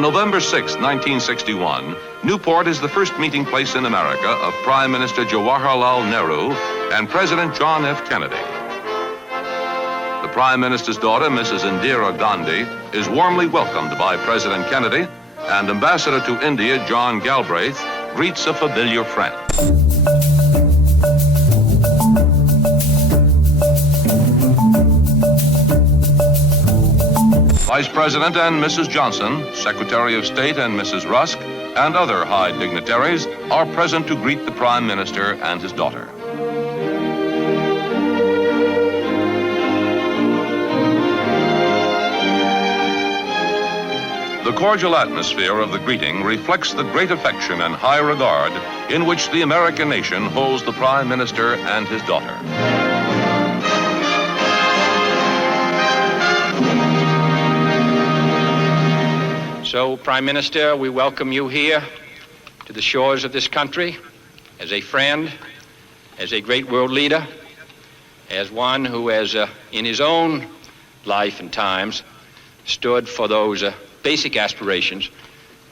On November 6, 1961, Newport is the first meeting place in America of Prime Minister Jawaharlal Nehru and President John F. Kennedy. The Prime Minister's daughter, Mrs. Indira Gandhi, is warmly welcomed by President Kennedy, and Ambassador to India, John Galbraith, greets a familiar friend. Vice President and Mrs. Johnson, Secretary of State and Mrs. Rusk, and other high dignitaries are present to greet the Prime Minister and his daughter. The cordial atmosphere of the greeting reflects the great affection and high regard in which the American nation holds the Prime Minister and his daughter. So, Prime Minister, we welcome you here to the shores of this country as a friend, as a great world leader, as one who has, in his own life and times, stood for those basic aspirations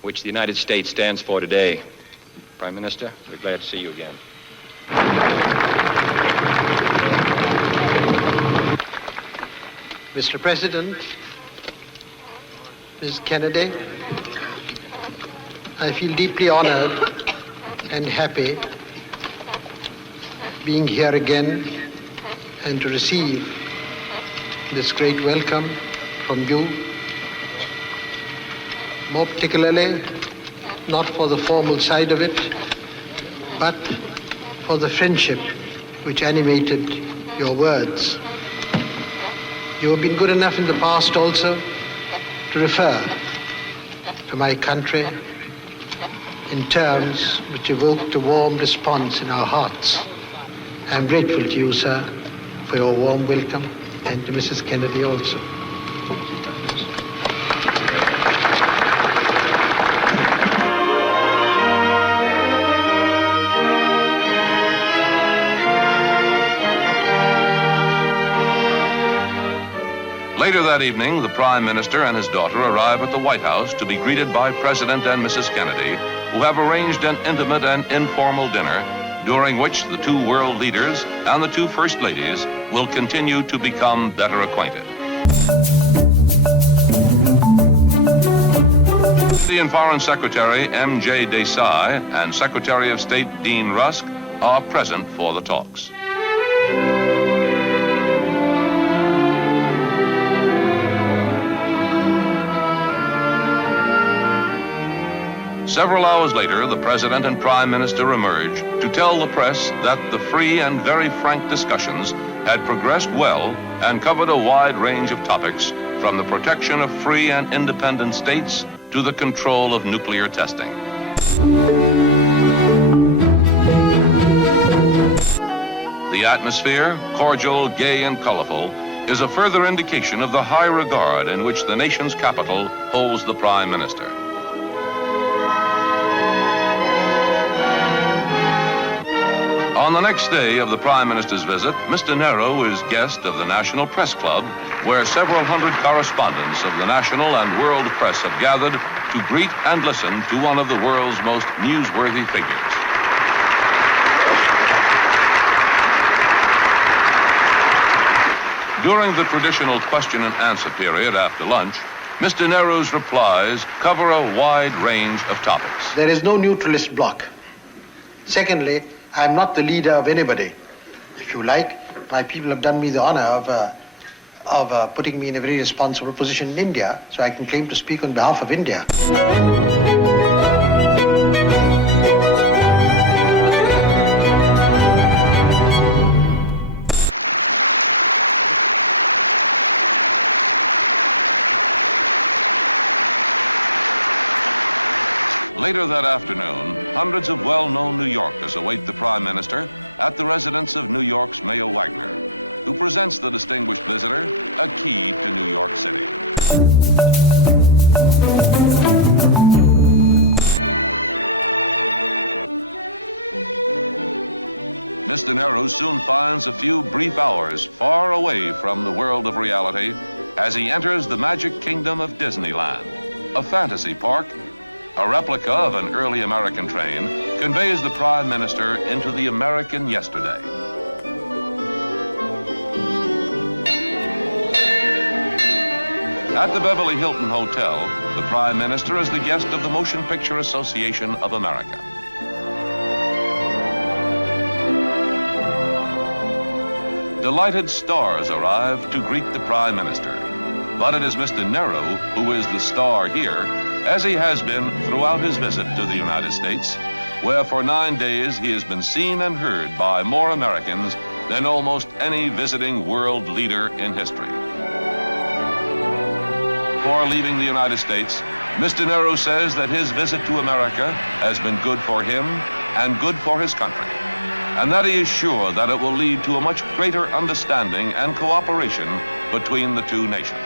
which the United States stands for today. Prime Minister, we're glad to see you again. Mr. President, Ms. Kennedy, I feel deeply honored and happy being here again and to receive this great welcome from you, more particularly not for the formal side of it, but for the friendship which animated your words. You have been good enough in the past also to refer to my country in terms which evoked a warm response in our hearts. I am grateful to you, sir, for your warm welcome, and to Mrs. Kennedy also. Later that evening, the Prime Minister and his daughter arrive at the White House to be greeted by President and Mrs. Kennedy, who have arranged an intimate and informal dinner during which the two world leaders and the two First Ladies will continue to become better acquainted. Indian Foreign Secretary M.J. Desai and Secretary of State Dean Rusk are present for the talks. Several hours later, the President and Prime Minister emerge to tell the press that the free and very frank discussions had progressed well and covered a wide range of topics, from the protection of free and independent states to the control of nuclear testing. The atmosphere, cordial, gay, and colorful, is a further indication of the high regard in which the nation's capital holds the Prime Minister. On the next day of the Prime Minister's visit, Mr. Nehru is guest of the National Press Club, where several hundred correspondents of the national and world press have gathered to greet and listen to one of the world's most newsworthy figures. During the traditional question and answer period after lunch, Mr. Nehru's replies cover a wide range of topics. There is no neutralist bloc. Secondly, I am not the leader of anybody. If you like, my people have done me the honor of putting me in a very responsible position in India, so I can claim to speak on behalf of India. Later Later that afternoon, hundreds of well-known New Yorkers await the Prime Minister at the residence of New York's Mayor Wagner, who presents the distinguished visitor a key to New York City. Mr. Nehru soon finds a few brief hours far away from the world of reality as he enters the magic kingdom of Disneyland, a fantasy park. A replica of an early American train conveys the Prime Minister into the American yesterday. At the Beverly Hilton Hotel, the Prime Minister is the guest of the Motion Picture Association of America. Delighted stars arrive to greet the Prime Minister. But it is Mr. Nehru who is the star here, as he has been throughout his visit to the United States, where for 9 days he has been seen and heard by more Americans than almost any visiting world leader in history. Before leaving the United States, Mr. Nehru says that his visit to America has been good for him and good for his country, and that he is sure that it will lead to a much greater understanding and cooperation between the two nations.